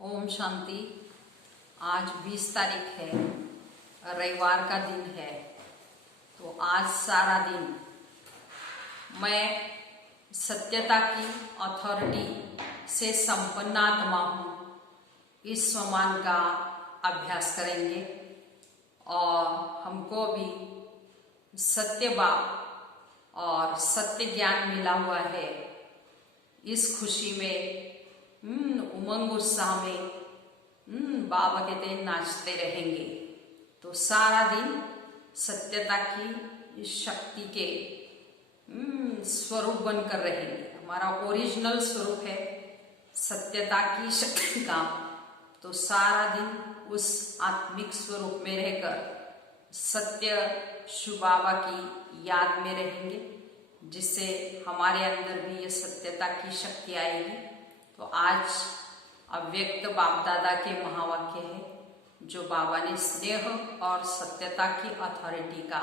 ओम शांति। आज 20 तारीख है, रविवार का दिन है। तो आज सारा दिन मैं सत्यता की अथॉरिटी से संपन्न आत्मा हूँ, इस स्वमान का अभ्यास करेंगे और हमको भी सत्य बात और सत्य ज्ञान मिला हुआ है। इस खुशी में उमंग उत्साह में बाबा कहते हैं नाचते रहेंगे। तो सारा दिन सत्यता की इस शक्ति के स्वरूप बनकर रहेंगे। हमारा ओरिजिनल स्वरूप है सत्यता की शक्ति का। तो सारा दिन उस आत्मिक स्वरूप में रहकर सत्य शिव बाबा की याद में रहेंगे, जिससे हमारे अंदर भी ये सत्यता की शक्ति आएगी। तो आज अव्यक्त बाप दादा के महावाक्य है, जो बाबा ने स्नेह और सत्यता की अथॉरिटी का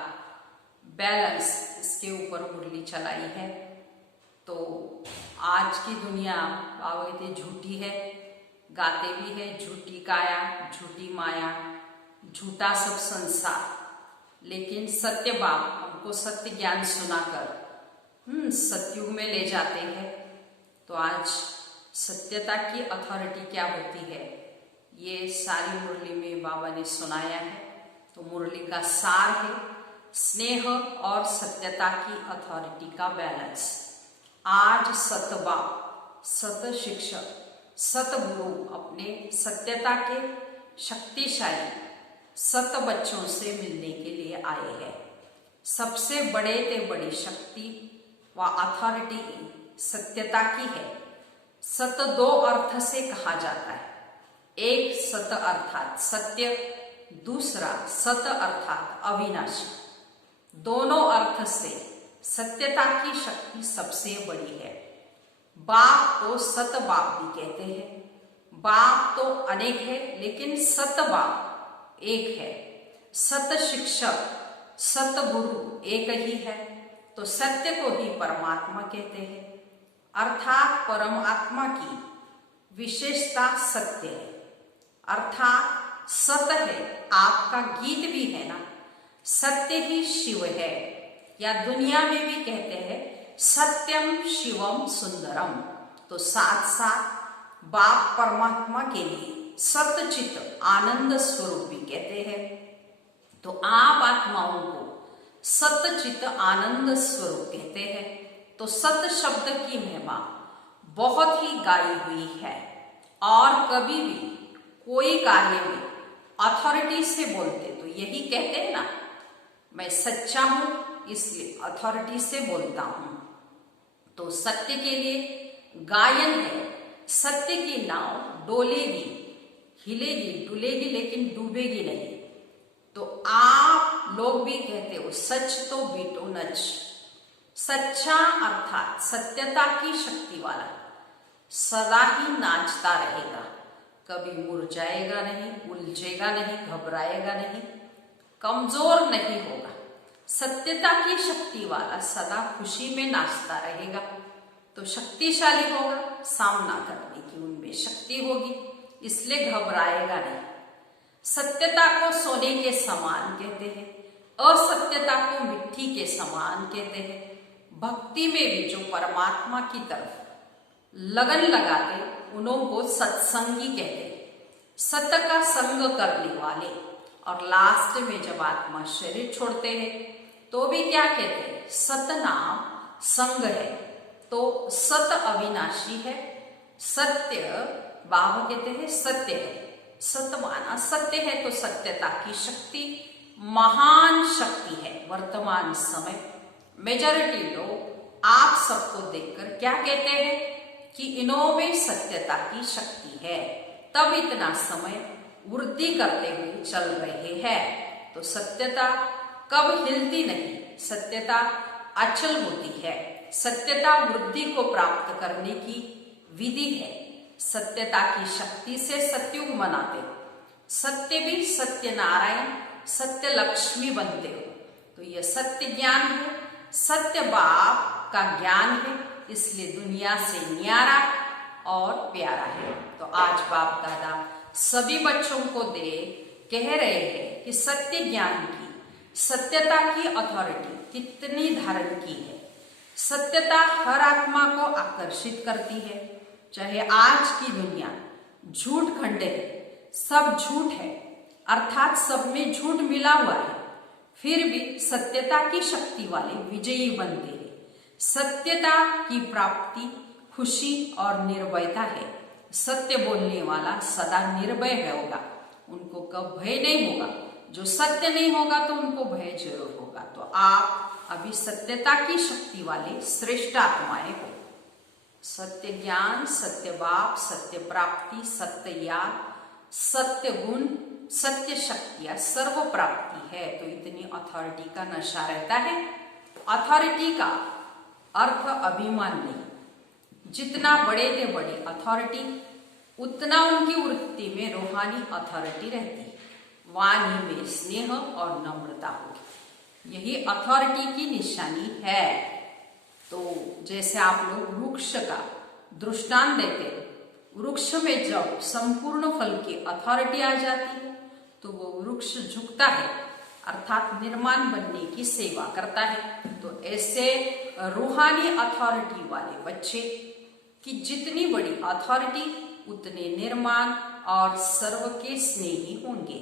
बैलेंस इसके ऊपर मुरली चलाई है। तो आज की दुनिया बाबा कहते झूठी है, गाते भी है झूठी काया, झूठी माया, झूठा सब संसार। लेकिन सत्य बाप हमको सत्य ज्ञान सुनाकर सतयुग में ले जाते हैं। तो आज सत्यता की अथॉरिटी क्या होती है, ये सारी मुरली में बाबा ने सुनाया है। तो मुरली का सार है स्नेह और सत्यता की अथॉरिटी का बैलेंस। आज सतबा, सत शिक्षक, सतगुरु अपने सत्यता के शक्तिशाली सत बच्चों से मिलने के लिए आए हैं। सबसे बड़े ते बड़ी शक्ति व अथॉरिटी सत्यता की है। सत दो अर्थ से कहा जाता है, एक सत अर्थात सत्य, दूसरा सत अर्थात अविनाशी। दोनों अर्थ से सत्यता की शक्ति सबसे बड़ी है। बाप को सत बाप भी कहते हैं। बाप तो अनेक है, लेकिन सत बाप एक है। सत शिक्षक, सत गुरु एक ही है। तो सत्य को ही परमात्मा कहते हैं, अर्थात परमात्मा की विशेषता सत्य है, अर्थात सत है। आपका गीत भी है ना, सत्य ही शिव है। या दुनिया में भी कहते हैं सत्यम शिवम सुंदरम। तो साथ साथ बाप परमात्मा के लिए सतचित आनंद स्वरूप भी कहते हैं। तो आप आत्माओं को सतचित आनंद स्वरूप कहते हैं। तो सत शब्द की महिमा बहुत ही गाई हुई है, और कभी भी कोई कार्य में अथॉरिटी से बोलते तो यही कहते हैं ना, मैं सच्चा हूं इसलिए अथॉरिटी से बोलता हूं। तो सत्य के लिए गायन है, सत्य की नाव डोलेगी, हिलेगी, डुलेगी, लेकिन डूबेगी नहीं। तो आप लोग भी कहते हो सच तो बीटो नच। सच्चा अर्थात सत्यता की शक्ति वाला सदा ही नाचता रहेगा, कभी मुरझाएगा नहीं, उलझेगा नहीं, घबराएगा नहीं, कमजोर नहीं होगा। सत्यता की शक्ति वाला सदा खुशी में नाचता रहेगा। तो शक्तिशाली होगा, सामना करने की उनमें शक्ति होगी, इसलिए घबराएगा नहीं। सत्यता को सोने के समान कहते हैं, असत्यता को मिट्टी के समान कहते हैं। भक्ति में भी जो परमात्मा की तरफ लगन लगाते उन्हों को सत्संगी कहते हैं, सत्य का संग करने वाले। और लास्ट में जब आत्मा शरीर छोड़ते हैं तो भी क्या कहते हैं, सतनाम संग है। तो सत अविनाशी है, सत्य बाबा कहते हैं सत्य है। सत माना सत्य है, तो सत्यता की शक्ति महान शक्ति है। वर्तमान समय मेजॉरिटी लोग आप सबको देखकर क्या कहते हैं कि इनों में सत्यता की शक्ति है, तब इतना समय वृद्धि करते हुए चल रहे हैं। तो सत्यता कब हिलती नहीं, सत्यता अचल होती है। सत्यता वृद्धि को प्राप्त करने की विधि है। सत्यता की शक्ति से सतयुग मनाते हो। सत्य भी सत्यनारायण, सत्य लक्ष्मी बनते हो। तो यह सत्य ज्ञान है, सत्य बाप का ज्ञान है, इसलिए दुनिया से न्यारा और प्यारा है। तो आज बाप दादा सभी बच्चों को कह रहे हैं कि सत्य ज्ञान की, सत्यता की अथॉरिटी कितनी धारण की है। सत्यता हर आत्मा को आकर्षित करती है। चाहे आज की दुनिया झूठ खंडे, सब झूठ है, अर्थात सब में झूठ मिला हुआ है, फिर भी सत्यता की शक्ति वाले विजयी बनते हैं। सत्यता की प्राप्ति खुशी और निर्भयता है। सत्य बोलने वाला सदा निर्भय होगा, उनको कब भय नहीं होगा। जो सत्य नहीं होगा तो उनको भय जरूर होगा। तो आप अभी सत्यता की शक्ति वाले श्रेष्ठ आत्माएं हो। सत्य ज्ञान, सत्य बाप, सत्य प्राप्ति, सत्य याद, सत्य गुण, सत्य शक्तियां सर्व प्राप्ति है। तो इतनी अथॉरिटी का नशा रहता है। अथॉरिटी का अर्थ अभिमान नहीं। जितना बड़े थे बड़े अथॉरिटी, उतना उनकी वृत्ति में रूहानी अथॉरिटी रहती है। वाणी में स्नेह और नम्रता होगी, यही अथॉरिटी की निशानी है। तो जैसे आप लोग वृक्ष का दृष्टांत देते हैं, वृक्ष में जब संपूर्ण फल की अथॉरिटी आ जाती है तो वो वृक्ष झुकता है, अर्थात निर्माण बनने की सेवा करता है। तो ऐसे रूहानी अथॉरिटी वाले बच्चे की जितनी बड़ी अथॉरिटी उतने निर्माण और सर्व के स्नेही होंगे।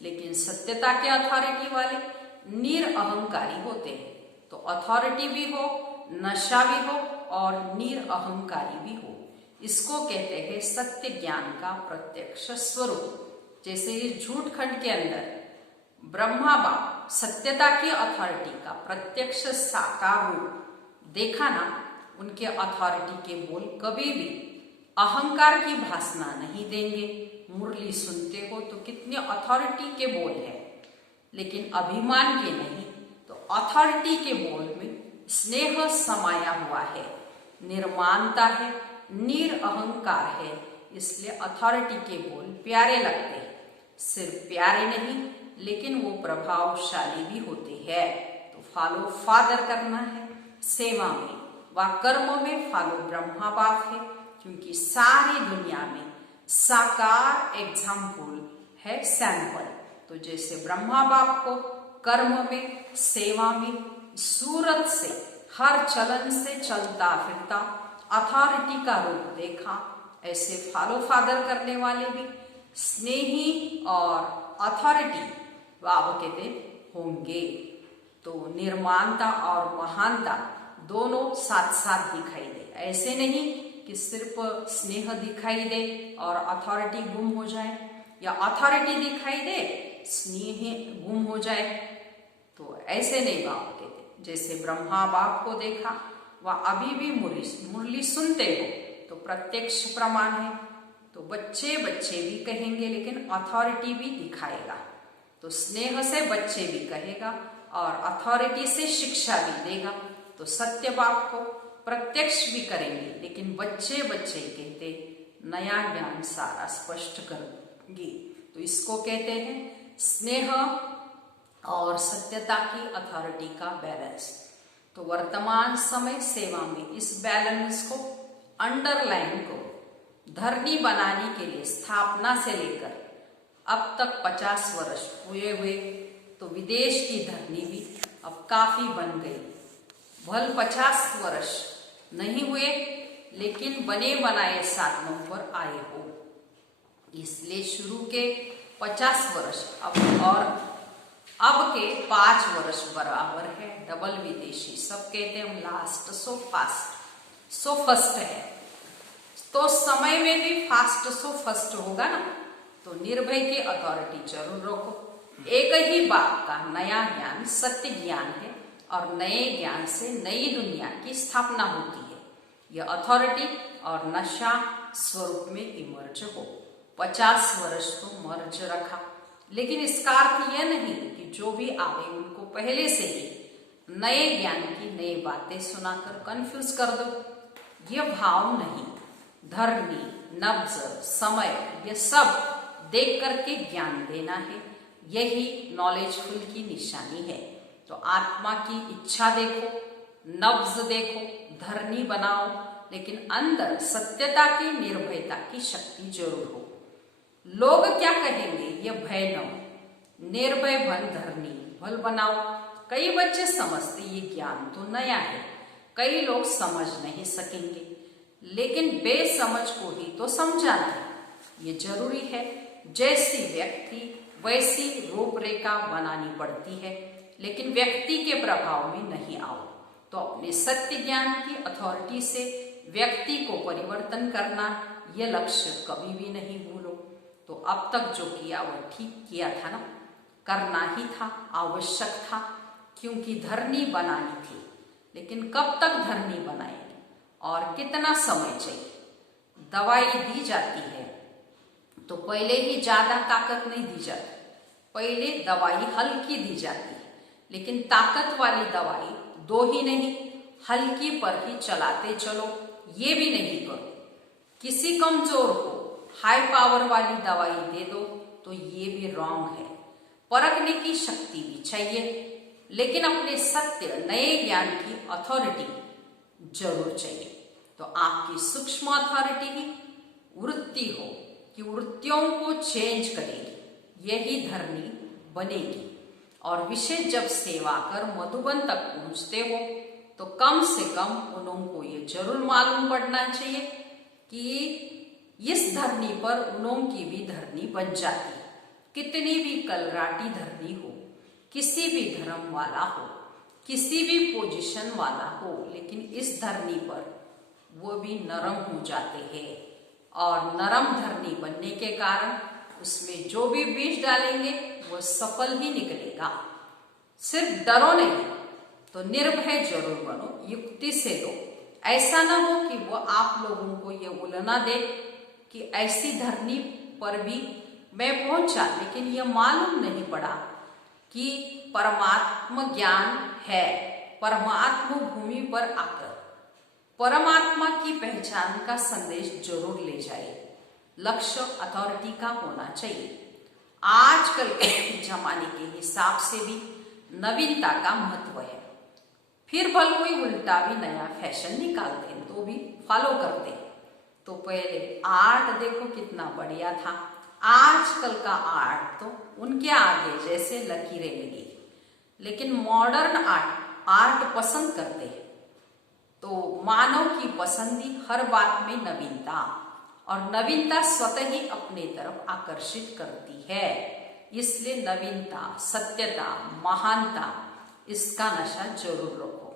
लेकिन सत्यता के अथॉरिटी वाले निरअहंकारी होते हैं। तो अथॉरिटी भी हो, नशा भी हो और निरअहंकारी भी हो। इसको कहते हैं सत्य ज्ञान का प्रत्यक्ष स्वरूप। जैसे इस झूठ खंड के अंदर ब्रह्मा बाप सत्यता की अथॉरिटी का प्रत्यक्ष साकार रूप देखा ना, उनके अथॉरिटी के बोल कभी भी अहंकार की भासना नहीं देंगे। मुरली सुनते हो तो कितने अथॉरिटी के बोल है, लेकिन अभिमान के नहीं। तो अथॉरिटी के बोल में स्नेह समाया हुआ है, निर्माणता है, निरअहंकार है, इसलिए अथॉरिटी के बोल प्यारे लगते हैं। सिर्फ प्यारे नहीं, लेकिन वो प्रभावशाली भी होते हैं। तो फॉलो फादर करना है, सेवा में व कर्म में फॉलो ब्रह्मा बाप है, क्योंकि सारी दुनिया में साकार एग्जाम्पल है, सैंपल। तो जैसे ब्रह्मा बाप को कर्म में, सेवा में, सूरत से, हर चलन से चलता फिरता अथॉरिटी का रूप देखा, ऐसे फॉलो फादर करने वाले भी स्नेही और अथॉरिटी भाव के दिन होंगे। तो निर्माणता और महानता दोनों साथ साथ दिखाई दे। ऐसे नहीं कि सिर्फ स्नेह दिखाई दे और अथॉरिटी गुम हो जाए, या अथॉरिटी दिखाई दे स्नेह गुम हो जाए। तो ऐसे नहीं भाव के थे। जैसे ब्रह्मा बाप को देखा, वह अभी भी मुरली सुनते हो तो प्रत्यक्ष प्रमाण है। तो बच्चे बच्चे भी कहेंगे, लेकिन अथॉरिटी भी दिखाएगा। तो स्नेह से बच्चे भी कहेगा और अथॉरिटी से शिक्षा भी देगा। तो सत्य बाप को प्रत्यक्ष भी करेंगे, लेकिन बच्चे बच्चे कहते नया ज्ञान सारा स्पष्ट करेंगे। तो इसको कहते हैं स्नेह और सत्यता की अथॉरिटी का बैलेंस। तो वर्तमान समय सेवा में इस बैलेंस को, अंडरलाइन को धरनी बनाने के लिए स्थापना से लेकर अब तक 50 वर्ष हुए तो विदेश की धरनी भी अब काफी बन गई। भल 50 वर्ष नहीं हुए, लेकिन बने बनाए साधनों पर आए हो, इसलिए शुरू के 50 वर्ष अब के 5 वर्ष बराबर है डबल विदेशी। सब कहते हैं last so fast so first है, तो समय में भी फास्ट सो फर्स्ट होगा ना। तो निर्भय की अथॉरिटी जरूर रखो। एक ही बात का नया ज्ञान सत्य ज्ञान है, और नए ज्ञान से नई दुनिया की स्थापना होती है। यह अथॉरिटी और नशा स्वरूप में इमर्ज हो। 50 वर्ष तो मर्ज रखा, लेकिन इसका अर्थ यह नहीं कि जो भी आवे उनको पहले से ही नए ज्ञान की नई बातें सुनाकर कंफ्यूज कर दो। यह भाव नहीं। धरनी, नब्ज, समय, यह सब देख करके ज्ञान देना है। यही नॉलेजफुल की निशानी है। तो आत्मा की इच्छा देखो, नब्ज देखो, धरनी बनाओ, लेकिन अंदर सत्यता की, निर्भयता की शक्ति जरूर हो। लोग क्या कहेंगे ये भय न हो, निर्भय बन धरनी भल बनाओ। कई बच्चे समझते ये ज्ञान तो नया है, कई लोग समझ नहीं सकेंगे, लेकिन बेसमझ को ही तो समझाना है, ये जरूरी है। जैसी व्यक्ति वैसी रूपरेखा बनानी पड़ती है, लेकिन व्यक्ति के प्रभाव में नहीं आओ। तो अपने सत्य ज्ञान की अथॉरिटी से व्यक्ति को परिवर्तन करना, यह लक्ष्य कभी भी नहीं भूलो। तो अब तक जो किया वह ठीक किया था ना, करना ही था, आवश्यक था, क्योंकि धरनी बनानी थी। लेकिन कब तक धरनी बनाएंगे और कितना समय चाहिए? दवाई दी जाती है तो पहले ही ज्यादा ताकत नहीं दी जाती, पहले दवाई हल्की दी जाती है, लेकिन ताकत वाली दवाई दो ही नहीं, हल्की पर ही चलाते चलो, ये भी नहीं करो। किसी कमजोर को हाई पावर वाली दवाई दे दो तो ये भी रॉन्ग है। परखने की शक्ति भी चाहिए, लेकिन अपने सत्य नए ज्ञान की अथॉरिटी जरूर चाहिए। तो आपकी सूक्ष्म अथॉरिटी ही वृत्ति हो कि वृत्तियों को चेंज करेगी, यही धरनी बनेगी। और विशेष जब सेवा कर मधुबन तक पहुंचते हो तो कम से कम उनको ये जरूर मालूम पड़ना चाहिए कि इस धरनी पर उनों की भी धरनी बन जाती है। कितनी भी कलराटी धरनी हो, किसी भी धर्म वाला हो, किसी भी पोजीशन वाला हो, लेकिन इस धरनी पर वो भी नरम हो जाते हैं। और नरम धरनी बनने के कारण उसमें जो भी बीज डालेंगे वो सफल ही निकलेगा। सिर्फ डरो नहीं तो निर्भय जरूर बनो, युक्ति से दो। ऐसा ना हो कि वो आप लोगों को ये उलना दे कि ऐसी धरनी पर भी मैं पहुंचा, लेकिन ये मालूम नहीं पड़ा कि परमात्मा ज्ञान है। परमात्मा भूमि पर आकर परमात्मा की पहचान का संदेश जरूर ले जाए। लक्ष्य अथॉरिटी का होना चाहिए। आजकल के जमाने के हिसाब से भी नवीनता का महत्व है। फिर भल कोई उल्टा भी नया फैशन निकालते हैं तो भी फॉलो करते हैं। तो पहले आर्ट देखो कितना बढ़िया था, आजकल का आर्ट तो उनके आगे जैसे लकीरें लगी। लेकिन मॉडर्न आर्ट पसंद करते हैं। तो मानव की पसंदी हर बात में नवीनता, और नवीनता स्वतः ही अपने तरफ आकर्षित करती है। इसलिए नवीनता, सत्यता, महानता, इसका नशा जरूर रखो।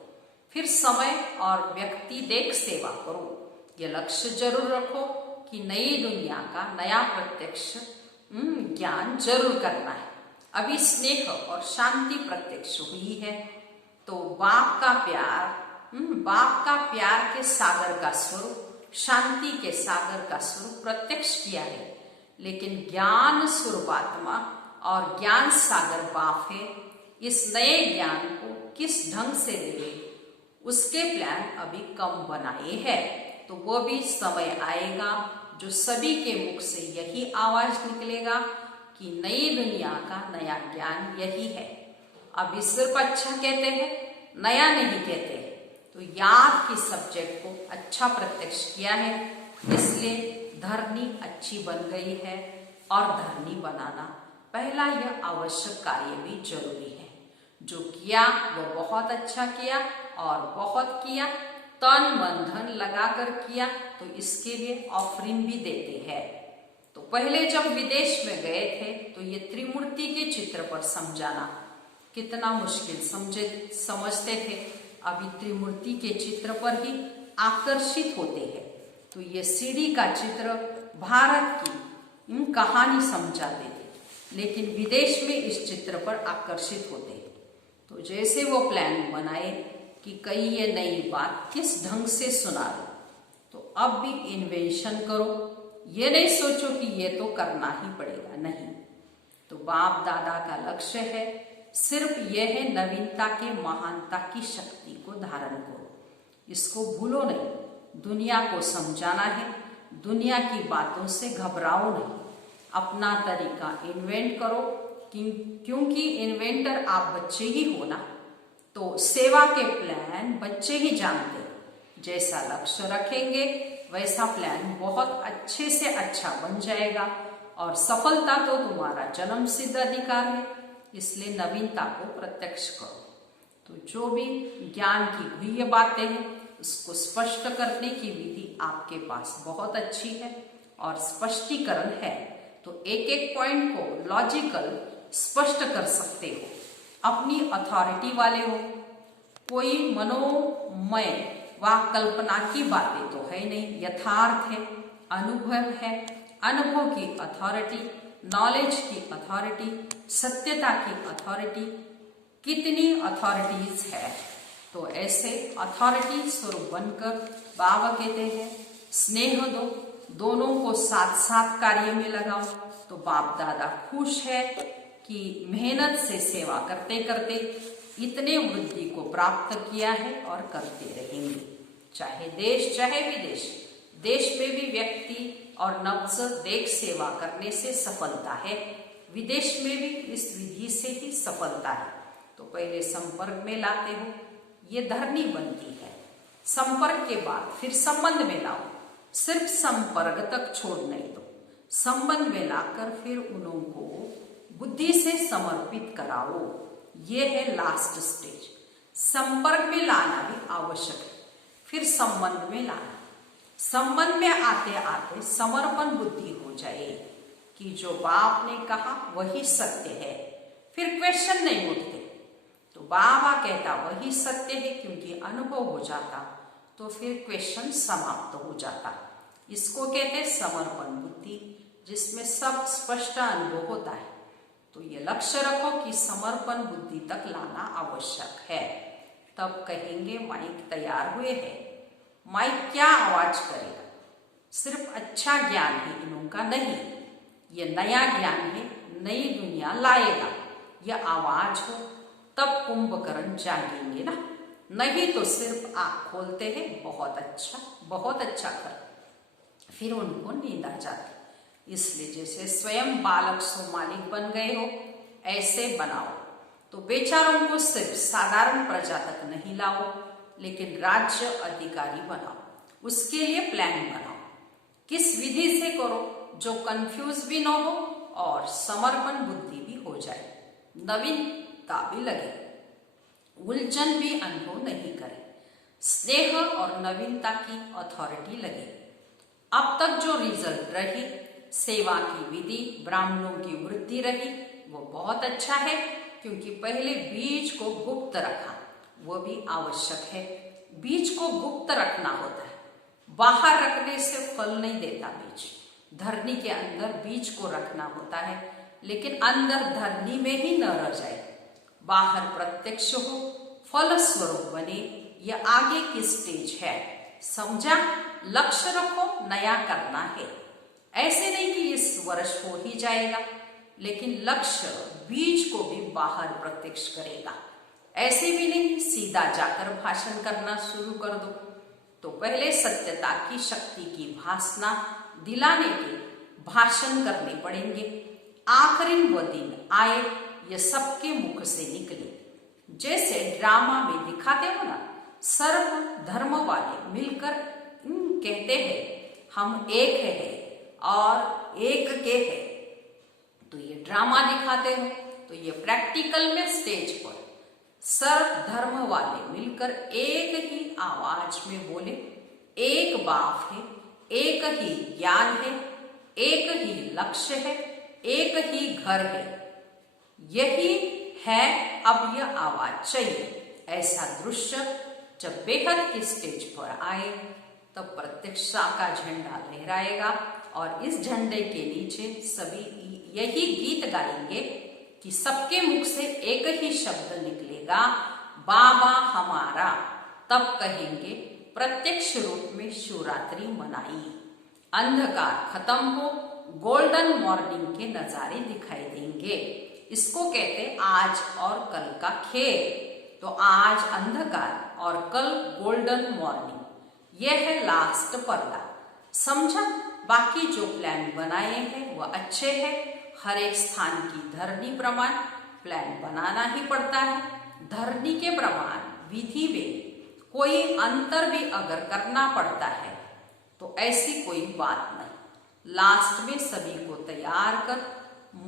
फिर समय और व्यक्ति देख सेवा करो। ये लक्ष्य जरूर रखो कि नई दुनिया का नया प्रत्यक्ष ज्ञान जरूर करना है। अभी स्नेह और शांति प्रत्यक्ष हुई है तो बाप का प्यार के सागर का स्वरूप, शांति के सागर का स्वरूप प्रत्यक्ष किया है। लेकिन ज्ञान स्वरूपात्मा और ज्ञान सागर बाप है। इस नए ज्ञान को किस ढंग से दे उसके प्लान अभी कम बनाए हैं। तो वो भी समय आएगा जो सभी के मुख से यही आवाज निकलेगा कि नई दुनिया का नया ज्ञान यही है। अभी सिर्फ अच्छा कहते हैं, नया नहीं कहते। तो याद की सब्जेक्ट को अच्छा प्रत्यक्ष किया है, इसलिए धरनी अच्छी बन गई है। और धरनी बनाना पहला यह आवश्यक कार्य भी जरूरी है। जो किया वो बहुत अच्छा किया और बहुत किया, तन मन धन लगाकर किया, तो इसके लिए ऑफरिंग भी देते हैं। तो पहले जब विदेश में गए थे तो ये त्रिमूर्ति के चित्र पर समझाना कितना मुश्किल समझते थे। अभी त्रिमूर्ति के चित्र पर ही आकर्षित होते हैं। तो ये सीढ़ी का चित्र भारत की कहानी समझाते थे, लेकिन विदेश में इस चित्र पर आकर्षित होते। तो जैसे वो प्लान बनाए कि कई ये नई बात किस ढंग से सुना दो, तो अब भी इन्वेंशन करो। ये नहीं सोचो कि ये तो करना ही पड़ेगा, नहीं। तो बाप दादा का लक्ष्य है सिर्फ यह है नवीनता के महानता की शक्ति को धारण करो, इसको भूलो नहीं। दुनिया को समझाना है, दुनिया की बातों से घबराओ नहीं। अपना तरीका इन्वेंट करो, क्योंकि इन्वेंटर आप बच्चे ही हो ना। तो सेवा के प्लान बच्चे ही जानते, जैसा लक्ष्य रखेंगे वैसा प्लान बहुत अच्छे से अच्छा बन जाएगा और सफलता तो तुम्हारा जन्म सिद्ध अधिकार है, इसलिए नवीनता को प्रत्यक्ष करो। तो जो भी ज्ञान की गुह्य बातें हैं उसको स्पष्ट करने की विधि आपके पास बहुत अच्छी है और स्पष्टीकरण है, तो एक एक पॉइंट को लॉजिकल स्पष्ट कर सकते हो। अपनी अथॉरिटी वाले हो, कोई मनोमय व कल्पना की बातें तो है नहीं, यथार्थ है, अनुभव है, अनुभव की अथॉरिटी, नॉलेज की अथॉरिटी, सत्यता की अथॉरिटी, कितनी अथॉरिटीज है। तो ऐसे अथॉरिटी स्वरूप बनकर बाबा कहते हैं स्नेह दो, दोनों को साथ साथ कार्य में लगाओ। तो बाप दादा खुश है कि मेहनत से सेवा करते करते इतने वृद्धि को प्राप्त किया है और करते रहेंगे, चाहे देश चाहे विदेश। देश में भी व्यक्ति और नफ्स देख सेवा करने से सफलता है, विदेश में भी इस विधि से ही सफलता है। तो पहले संपर्क में लाते हो, ये धरनी बनती है। संपर्क के बाद फिर संबंध में लाओ, सिर्फ संपर्क तक छोड़ नहीं दो, संबंध में लाकर फिर उनको बुद्धि से समर्पित कराओ। ये है लास्ट स्टेज। संपर्क में लाना भी आवश्यक है, फिर संबंध में लाना। संबंध में आते आते समर्पण बुद्धि हो जाए कि जो बाप ने कहा वही सत्य है, फिर क्वेश्चन नहीं उठते। तो बाबा कहता वही सत्य है क्योंकि अनुभव हो जाता, तो फिर क्वेश्चन समाप्त हो जाता। इसको कहते समर्पण बुद्धि, जिसमें सब स्पष्ट अनुभव होता है। तो ये लक्ष्य रखो कि समर्पण बुद्धि तक लाना आवश्यक है। तब कहेंगे माइक तैयार हुए हैं। माइक क्या आवाज करेगा? सिर्फ अच्छा ज्ञान है इनका नहीं, ये नया ज्ञान है, नई दुनिया लाएगा। यह आवाज हो तब कुंभकर्ण जागेंगे ना, नहीं तो सिर्फ आंख खोलते हैं बहुत अच्छा कर, फिर उनको नींद आ जाती। इसलिए जैसे स्वयं बालक सो मालिक बन गए हो ऐसे बनाओ। तो बेचारों को सिर्फ साधारण प्रजा तक नहीं लाओ, लेकिन राज्य अधिकारी बनाओ। उसके लिए प्लान बनाओ, किस विधि से करो जो कंफ्यूज भी न हो और समर्पण बुद्धि भी हो जाए, नवीनता भी लगे, उलझन भी अनुभव नहीं करे, स्नेह और नवीनता की अथॉरिटी लगे। अब तक जो रिजल्ट रही, सेवा की विधि, ब्राह्मणों की वृद्धि रही, वो बहुत अच्छा है, क्योंकि पहले बीज को गुप्त रखा, वो भी आवश्यक है। बीज को गुप्त रखना होता है, बाहर रखने से फल नहीं देता बीज। धरनी के अंदर बीज को रखना होता है, लेकिन अंदर धरनी में ही न रह जाए, बाहर प्रत्यक्ष हो, फल स्वरूप बने। यह आगे की स्टेज है, समझा? लक्ष्य रखो, नया करना है। ऐसे नहीं कि इस वर्ष हो ही जाएगा, लेकिन लक्ष्य बीज को भी बाहर प्रत्यक्ष करेगा। ऐसे भी नहीं सीधा जाकर भाषण करना शुरू कर दो। तो पहले सत्यता की शक्ति की भासना दिलाने के भाषण करने पड़ेंगे। आखिरी वो दिन आए, ये सबके मुख से निकले। जैसे ड्रामा में दिखाते हो ना, सर्व धर्म वाले मिलकर कहते हैं हम एक है और एक के है। तो ये ड्रामा दिखाते हो, तो ये प्रैक्टिकल में स्टेज पर सर्व धर्म वाले मिलकर एक ही आवाज में बोले, एक बाप है, एक ही ज्ञान है, एक ही लक्ष्य है, एक ही घर है, यही है, अब यह आवाज चाहिए। ऐसा दृश्य जब बेहद की स्टेज पर आए, तब प्रत्यक्षता का झंडा लहराएगा और इस झंडे के नीचे सभी यही गीत गाएंगे कि सबके मुख से एक ही शब्द निकलेगा, बाबा हमारा। तब कहेंगे प्रत्यक्ष रूप में शिवरात्रि मनाई, अंधकार खत्म हो, गोल्डन मॉर्निंग के नजारे दिखाई देंगे। इसको कहते आज और कल का खेल। तो आज अंधकार और कल गोल्डन मॉर्निंग, यह है लास्ट पल्ला, समझा? बाकी जो प्लान बनाए हैं वह अच्छे हैं। हर एक स्थान की धरनी प्रमाण प्लान बनाना ही पड़ता है। धरनी के प्रमाण विधि में कोई अंतर भी अगर करना पड़ता है तो ऐसी कोई बात नहीं। लास्ट में सभी को तैयार कर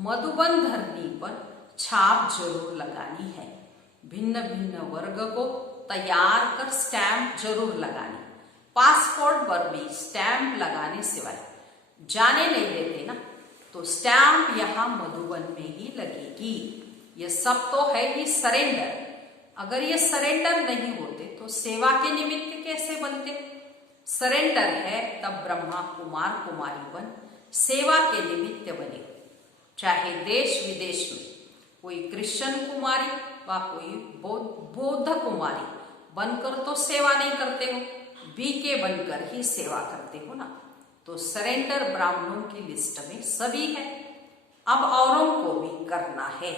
मधुबन धरनी पर छाप जरूर लगानी है। भिन्न भिन्न वर्ग को तैयार कर स्टैंप जरूर लगानी। पासपोर्ट पर भी स्टैंप लगाने सिवाय जाने नहीं देते ना, तो स्टैंप यहाँ मधुबन में ही लगेगी। ये सब तो है ही सरेंडर। अगर ये सरेंडर नहीं होते तो सेवा के निमित्त कैसे बनते? सरेंडर है तब ब्रह्मा कुमार कुमारी बन सेवा के निमित्त बने। चाहे देश विदेश में कोई क्रिश्चियन कुमारी व कोई बौद्ध कुमारी बनकर तो सेवा नहीं करते हो, बीके बनकर ही सेवा करते हो ना। तो सरेंडर ब्राह्मणों की लिस्ट में सभी है। अब औरों को भी करना है।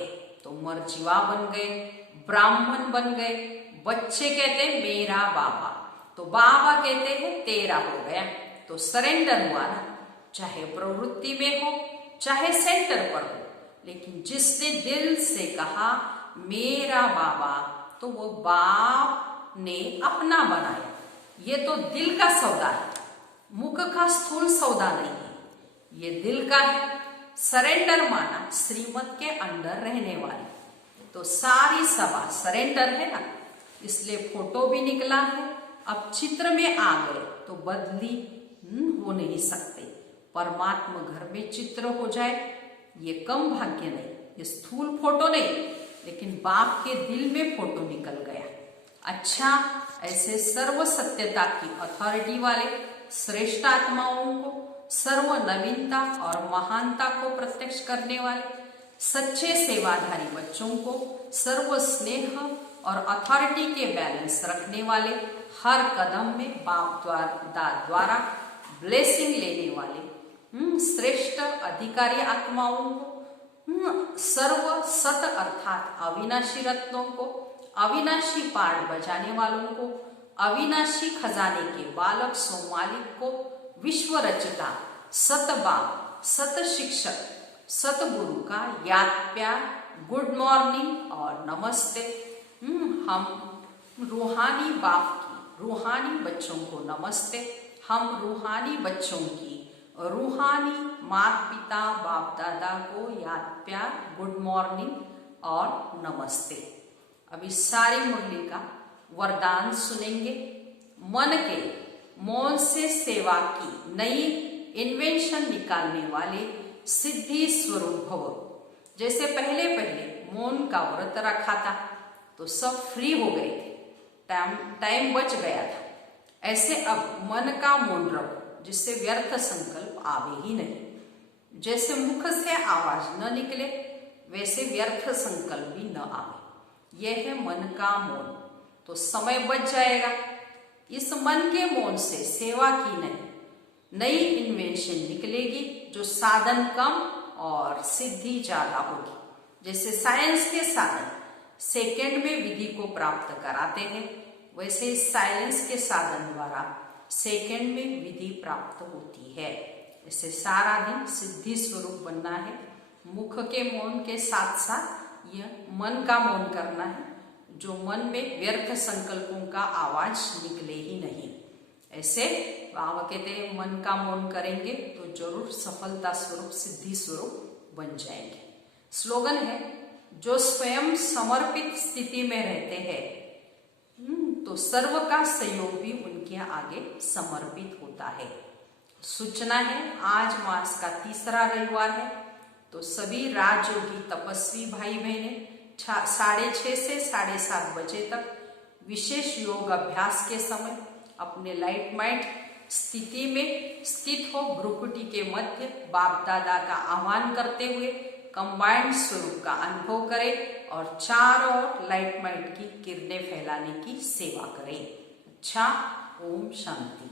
तो मर्जीवा बन गए, ब्राह्मण बन गए। बच्चे कहते हैं मेरा बाबा, तो बाबा कहते हैं तेरा हो गया। तो सरेंडर हुआ ना, चाहे प्रवृत्ति में हो चाहे सेंटर पर हो। लेकिन जिसने दिल से कहा मेरा बाबा, तो वो बाप ने अपना बनाया। ये तो दिल का सौदा है, मुख का स्थूल सौदा नहीं है, ये दिल का है। सरेंडर माना श्रीमत के अंडर रहने वाले। तो सारी सभा सरेंडर है ना, इसलिए फोटो भी निकला है। अब चित्र में आ गए तो बदली हो नहीं सकते। परमात्मा घर में चित्र हो जाए ये कम भाग्य नहीं, ये स्थूल फोटो नहीं, लेकिन बाप के दिल में फोटो निकल गया। अच्छा, ऐसे सर्व सत्यता की अथॉरिटी वाले श्रेष्ठ आत्माओं को, सर्व नवीनता और महानता को प्रत्यक्ष करने वाले सच्चे सेवाधारी बच्चों को, सर्व स्नेह और अथॉरिटी के बैलेंस रखने वाले, हर कदम में बाप द्वारा ब्लेसिंग लेने वाले श्रेष्ठ अधिकारी आत्माओं को, सर्व सत अर्थात अविनाशी रत्नों को, अविनाशी पाठ बजाने वालों को, अविनाशी खजाने के बालक सोमालिक को, विश्व रचता सतबाप सत शिक्षक सतगुरु का याद प्यार, गुड मॉर्निंग और नमस्ते। हम रूहानी बाप की रूहानी बच्चों को नमस्ते। हम रूहानी बच्चों की रूहानी माता पिता बाप दादा को याद प्यार, गुड मॉर्निंग और नमस्ते। अब इस सारी मुरली का वरदान सुनेंगे। मन के मौन से सेवा की नई इन्वेंशन निकालने वाले सिद्धि स्वरूप भव। जैसे पहले मौन का व्रत रखा था तो सब फ्री हो गए थे, टाइम बच गया था। ऐसे अब मन का मौन रखो जिससे व्यर्थ संकल्प आवे ही नहीं। जैसे मुख से आवाज न निकले वैसे व्यर्थ संकल्प भी न आवे। यह है मन का मौन। तो समय बच जाएगा। इस मन के मौन से सेवा की नई इन्वेंशन निकलेगी, जो साधन कम और सिद्धि ज्यादा होगी। जैसे साइंस के साधन सेकंड में विधि को प्राप्त कराते हैं, वैसे साइलेंस के साधन द्वारा सेकंड में विधि प्राप्त होती है। इससे सारा दिन सिद्धि स्वरूप बनना है। मुख के मौन के साथ साथ यह मन का मौन करना है, जो मन में व्यर्थ संकल्पों का आवाज निकले ही नहीं। ऐसे बाबा कहते हैं मन का मौन करेंगे तो जरूर सफलता स्वरूप सिद्धि स्वरूप बन जाएंगे। स्लोगन है, जो स्वयं समर्पित स्थिति में रहते हैं तो सर्व का सहयोग भी उनके आगे समर्पित होता है। सूचना है, आज मास का तीसरा रविवार है, तो सभी राजयोगी तपस्वी भाई बहने 6:30 से 7:30 बजे तक विशेष योग अभ्यास के समय अपने लाइट माइंड स्थिति में स्थित हो भ्रुकुटी के मध्य बाप दादा का आह्वान करते हुए कंबाइंड स्वरूप का अनुभव करें और चारों ओर लाइट माइंड की किरणें फैलाने की सेवा करें। अच्छा, ओम शांति।